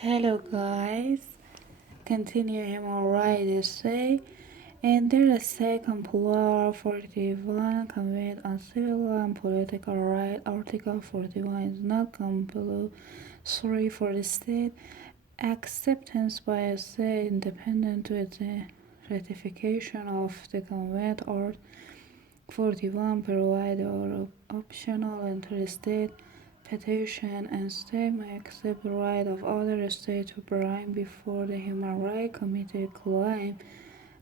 Hello guys, continuing our right essay. And there is second Plural 41 Convent on Civil and Political Right. Article 41 is not compulsory for the state. Acceptance by a state independent with the ratification of the Convent. Or 41 provide or optional interstate petition, and state may accept the right of other states to bring before the Human Rights Committee claim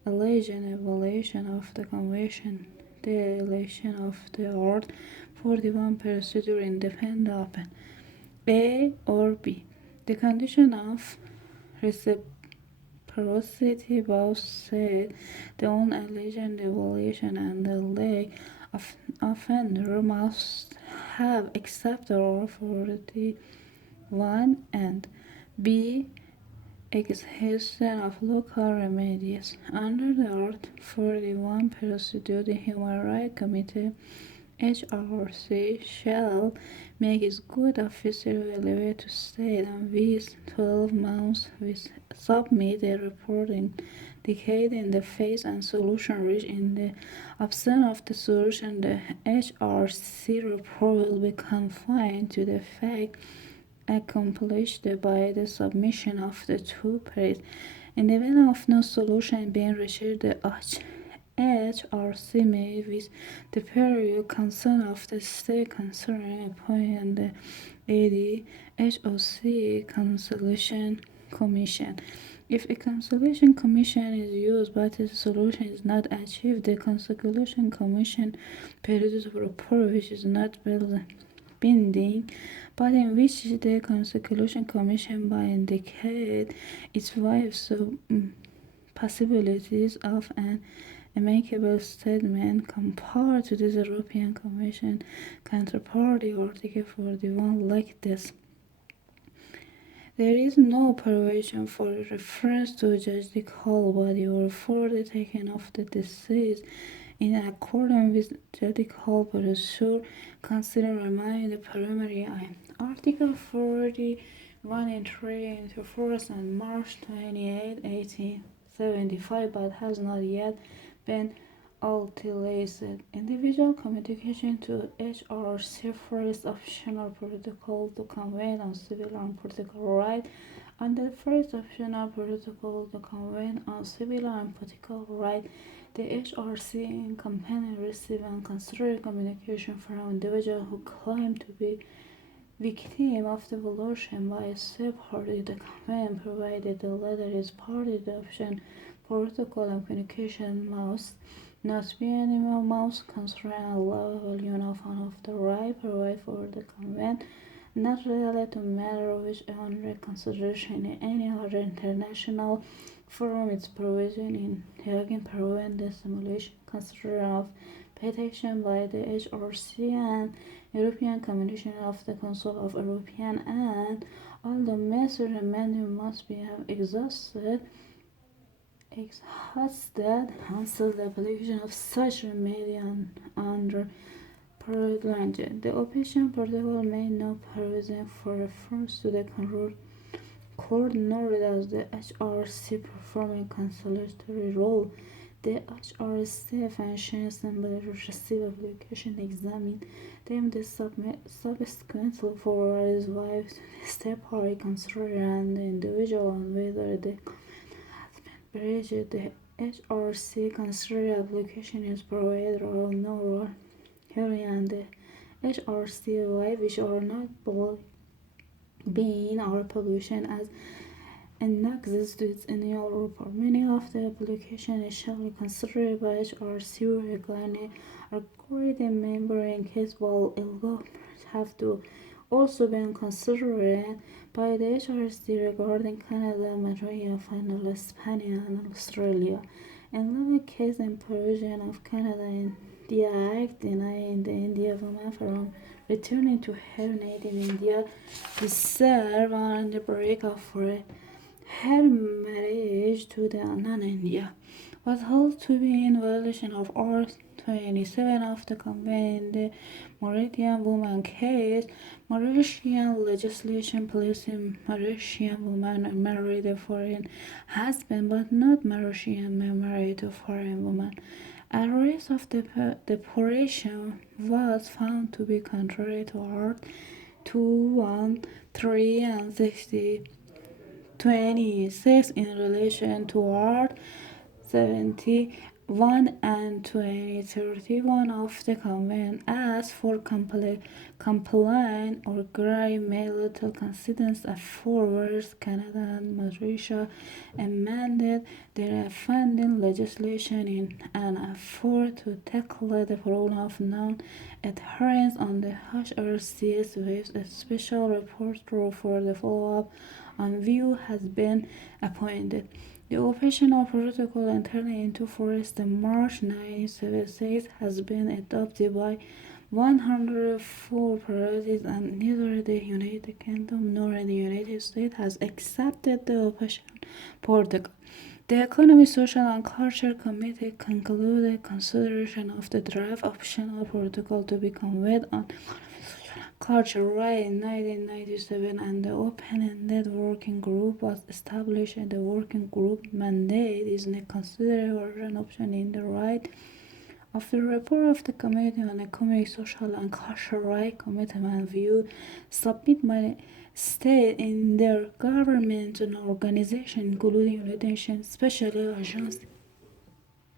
alleging a violation of the convention. The election of the Art 41 procedure independent open. A or B. The condition of reciprocity both said the own alleging the violation and the leg of offender must have accepted or 41 and B existence of local remedies. Under the Art 41 procedure, the Human Rights Committee HRC shall make its good official available to state and within 12 months we submit a report indicating the phase and solution reached. In the absence of the solution, the HRC report will be confined to the fact accomplished by the submission of the two parties. In the event of no solution being reached, the HRC may, with the prior consent of the state concerned, appoint the ADHOC Conciliation Commission. If a conciliation commission is used but the solution is not achieved, the conciliation commission produces a report which is not binding, but in which the conciliation commission by indicate its views possibilities of an amicable settlement compared to the European Commission counterparty. Article 41 like this. There is no provision for reference to judicial body or for the taking of the deceased in accordance with judicial procedure considered remaining the primary aim. Article 41 into force on March 28, 1875, but has not yet been utilized. Individual communication to HRC first optional protocol to convene on civil and political rights, and the first optional protocol to convene on civil and political rights. The HRC in company receive and consider communication from individuals who claim to be victim of the violation by a state party. The convene, provided the latter is party, the option protocol and communication must not be animal mouse constraint allowable of one of the right provide for the convent not related to matter which under consideration in any other international forum. Its provision in Hague prevent the simulation consideration of petition by the HRC and European Commission of the Council of European, and all the measures remaining must be exhausted until the application of such remedy under prolonged. The opposition protocol made no provision for reference to the court, nor does the HRC perform a conciliatory role. The HRC functions simply to receive application, examine them, subsequently forward its wife to the state party consider and the individual on whether the bridge. The HRC consider application is provided or no role herein, and the HRC wife which are not being or pollution as annexes to its annual report. Many of the applications initially considered by HRC regarding a member in case while illegal have to also been considered by the HRC regarding Canada, Madeira, Finland, Spain, and Australia. In the case and provision of Canada in the Act denying the Indian woman from returning to her native India to serve on the break of her marriage to the non-India was held to be in violation of Art 27 of the Convention, the Mauritian woman case, Mauritian legislation placing Mauritian women married a foreign husband but not Mauritian men married to foreign women. A risk of deportation was found to be contrary to Art 213 and 26 in relation to Art 71 and 2031 of the Convention. As for complaint or grave may little coincidence afterwards, Canada and Mauritius amended their offending legislation in an effort to tackle the problem of non-adherence on the HRC's with a special rapporteur for the follow-up on view has been appointed. The operational protocol entered into force in March 1976 has been adopted by 104 parties, and neither the United Kingdom nor the United States has accepted the operational protocol. The Economic, Social and Culture Committee concluded consideration of the draft optional protocol to be conveyed on Culture Right in 1997, and the open-ended working group was established. The working group mandate is a consideration option in the right of the report of the Committee on Economic, Social and Cultural Rights Commitment View submitted by state in their government and organization, including United Nations Special Agency